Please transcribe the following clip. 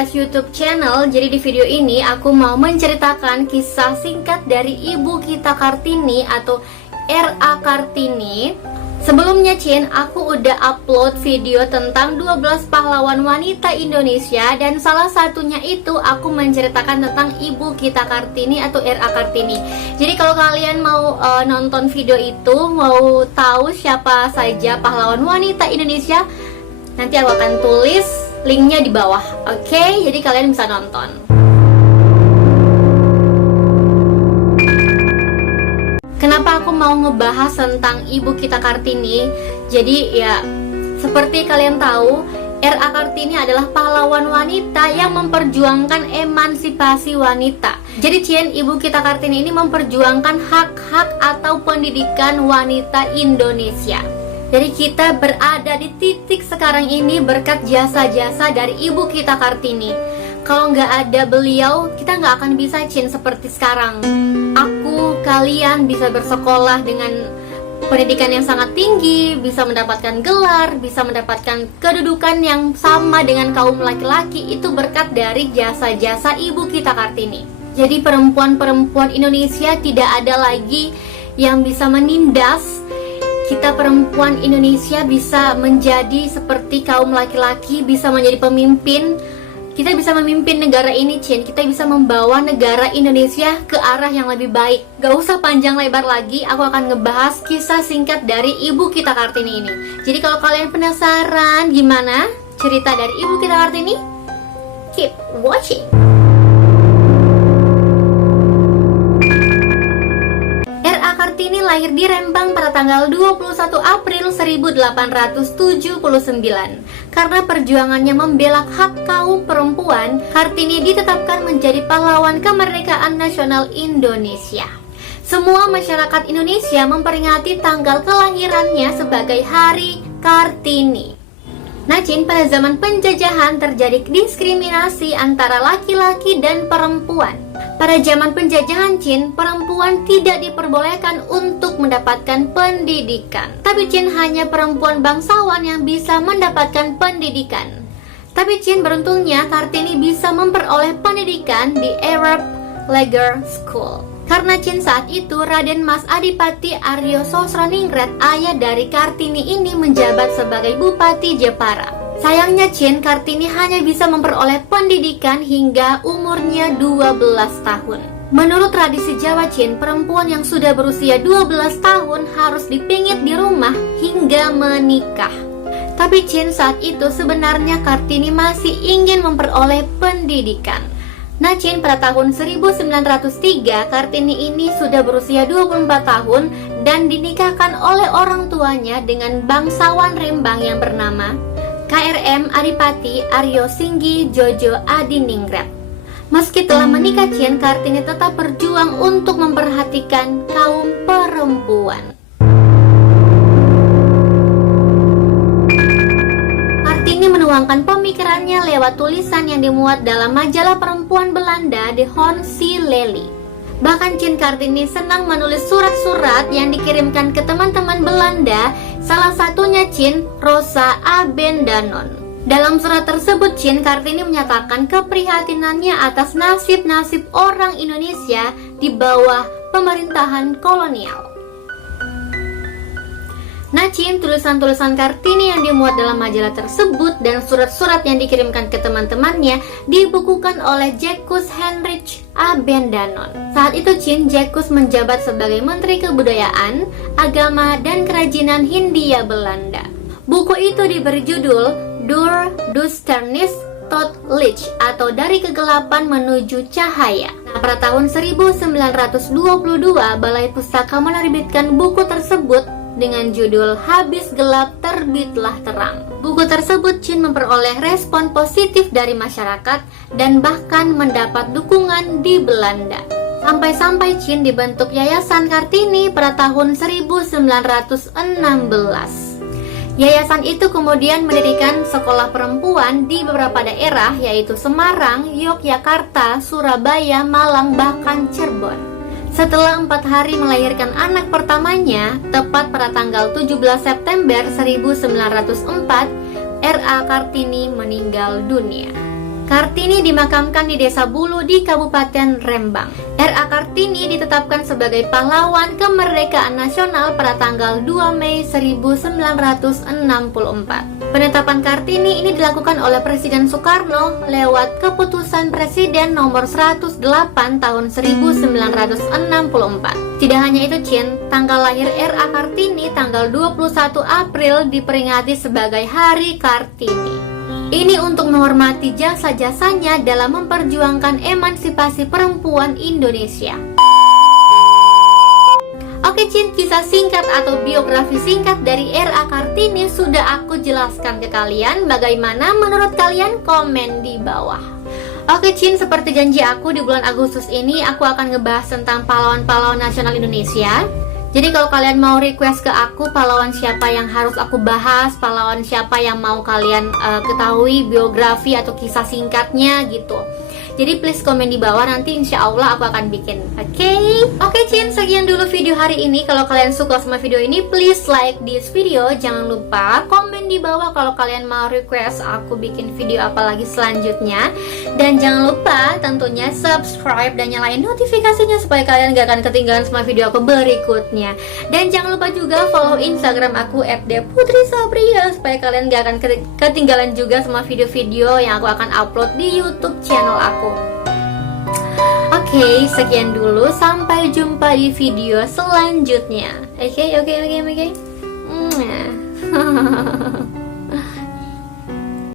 Tias YouTube channel. Jadi di video ini aku mau menceritakan kisah singkat dari Ibu kita Kartini atau R.A. Kartini. Sebelumnya Cin, aku udah upload video tentang 12 pahlawan wanita Indonesia, dan salah satunya itu aku menceritakan tentang Ibu kita Kartini atau R.A. Kartini. Jadi kalau kalian mau nonton video itu, mau tahu siapa saja pahlawan wanita Indonesia, nanti aku akan tulis linknya di bawah. Oke, jadi kalian bisa nonton. Kenapa aku mau ngebahas tentang Ibu kita Kartini? Jadi ya, seperti kalian tahu, R.A. Kartini adalah pahlawan wanita yang memperjuangkan emansipasi wanita. Jadi Cien, Ibu kita Kartini ini memperjuangkan hak-hak atau pendidikan wanita Indonesia. Jadi kita berada di titik sekarang ini berkat jasa-jasa dari Ibu kita Kartini. Kalau nggak ada beliau, kita nggak akan bisa Cien seperti sekarang. Kalian bisa bersekolah dengan pendidikan yang sangat tinggi, bisa mendapatkan gelar, bisa mendapatkan kedudukan yang sama dengan kaum laki-laki, itu berkat dari jasa-jasa Ibu kita Kartini. Jadi perempuan-perempuan Indonesia tidak ada lagi yang bisa menindas. Kita perempuan Indonesia bisa menjadi seperti kaum laki-laki, bisa menjadi pemimpin. Kita bisa memimpin negara ini, Cin. Kita bisa membawa negara Indonesia ke arah yang lebih baik. Gak usah panjang lebar lagi, aku akan ngebahas kisah singkat dari Ibu kita Kartini ini. Jadi kalau kalian penasaran gimana cerita dari Ibu kita Kartini, keep watching. R.A. Kartini lahir di Rembang pada tanggal 21 April 1879. Karena perjuangannya membela hak kaum perempuan, Kartini ditetapkan menjadi pahlawan kemerdekaan nasional Indonesia. Semua masyarakat Indonesia memperingati tanggal kelahirannya sebagai Hari Kartini. Nah Cin, pada zaman penjajahan terjadi diskriminasi antara laki-laki dan perempuan. Pada zaman penjajahan Cin, perempuan tidak diperbolehkan untuk mendapatkan pendidikan. Tapi Cin, hanya perempuan bangsawan yang bisa mendapatkan pendidikan. Tapi Cin, beruntungnya Kartini bisa memperoleh pendidikan di Arab Leger School. Karena Cin, saat itu Raden Mas Adipati Aryo Sosroningrat, ayah dari Kartini ini, menjabat sebagai Bupati Jepara. Sayangnya Cin, Kartini hanya bisa memperoleh pendidikan hingga umurnya 12 tahun. Menurut tradisi Jawa Cin, perempuan yang sudah berusia 12 tahun harus dipingit di rumah hingga menikah. Tapi Cin, saat itu sebenarnya Kartini masih ingin memperoleh pendidikan. Nah Cin, pada tahun 1903 Kartini ini sudah berusia 24 tahun dan dinikahkan oleh orang tuanya dengan bangsawan Rembang yang bernama KRM Adipati Aryo Singgi Jojo Adiningrat. Meski telah menikah Cin, Kartini tetap berjuang untuk memperhatikan kaum perempuan. Kartini menuangkan pemikirannya lewat tulisan yang dimuat dalam majalah perempuan Belanda De Honsi Lely. Bahkan Cin, Kartini senang menulis surat-surat yang dikirimkan ke teman-teman Belanda, salah satunya Cin, Rosa Abendanon. Dalam surat tersebut Cin, Kartini menyatakan keprihatinannya atas nasib-nasib orang Indonesia di bawah pemerintahan kolonial. Nah Cin, tulisan-tulisan Kartini yang dimuat dalam majalah tersebut dan surat-surat yang dikirimkan ke teman-temannya dibukukan oleh Jacques Heinrich Abendanon. Saat itu Cin, Jacques menjabat sebagai Menteri Kebudayaan, Agama, dan Kerajinan Hindia Belanda. Buku itu diberi judul Door Duisternis tot Licht atau Dari Kegelapan Menuju Cahaya. Nah, pada tahun 1922 Balai Pustaka menerbitkan buku tersebut dengan judul Habis Gelap Terbitlah Terang. Buku tersebut Cin memperoleh respon positif dari masyarakat dan bahkan mendapat dukungan di Belanda. Sampai-sampai Cin dibentuk Yayasan Kartini pada tahun 1916. Yayasan itu kemudian mendirikan sekolah perempuan di beberapa daerah, yaitu Semarang, Yogyakarta, Surabaya, Malang, bahkan Cirebon. Setelah 4 hari melahirkan anak pertamanya, tepat pada tanggal 17 September 1904, R.A. Kartini meninggal dunia. Kartini dimakamkan di Desa Bulu di Kabupaten Rembang. R.A. Kartini ditetapkan sebagai pahlawan kemerdekaan nasional pada tanggal 2 Mei 1964. Penetapan Kartini ini dilakukan oleh Presiden Soekarno lewat Keputusan Presiden nomor 108 tahun 1964. Tidak hanya itu, Cin, tanggal lahir R.A. Kartini tanggal 21 April diperingati sebagai Hari Kartini. Ini untuk menghormati jasa-jasanya dalam memperjuangkan emansipasi perempuan Indonesia. Oke, Cin, kisah singkat atau biografi singkat dari R.A. Kartini sudah aku jelaskan ke kalian. Bagaimana menurut kalian? Komen di bawah. Oke, Cin, seperti janji aku di bulan Agustus ini aku akan ngebahas tentang pahlawan-pahlawan nasional Indonesia. Jadi kalau kalian mau request ke aku pahlawan siapa yang harus aku bahas, pahlawan siapa yang mau kalian ketahui biografi atau kisah singkatnya gitu, jadi please komen di bawah, nanti insya Allah aku akan bikin. Oke, Cin, sekian dulu video hari ini. Kalau kalian suka sama video ini, please like this video. Jangan lupa komen di bawah kalau kalian mau request aku bikin video apa lagi selanjutnya. Dan jangan lupa tentunya subscribe dan nyalain notifikasinya supaya kalian gak akan ketinggalan sama video aku berikutnya. Dan jangan lupa juga follow Instagram aku @deputrisabria supaya kalian gak akan ketinggalan juga sama video-video yang aku akan upload di YouTube channel aku. Oke, sekian dulu. Sampai jumpa di video selanjutnya. Oke.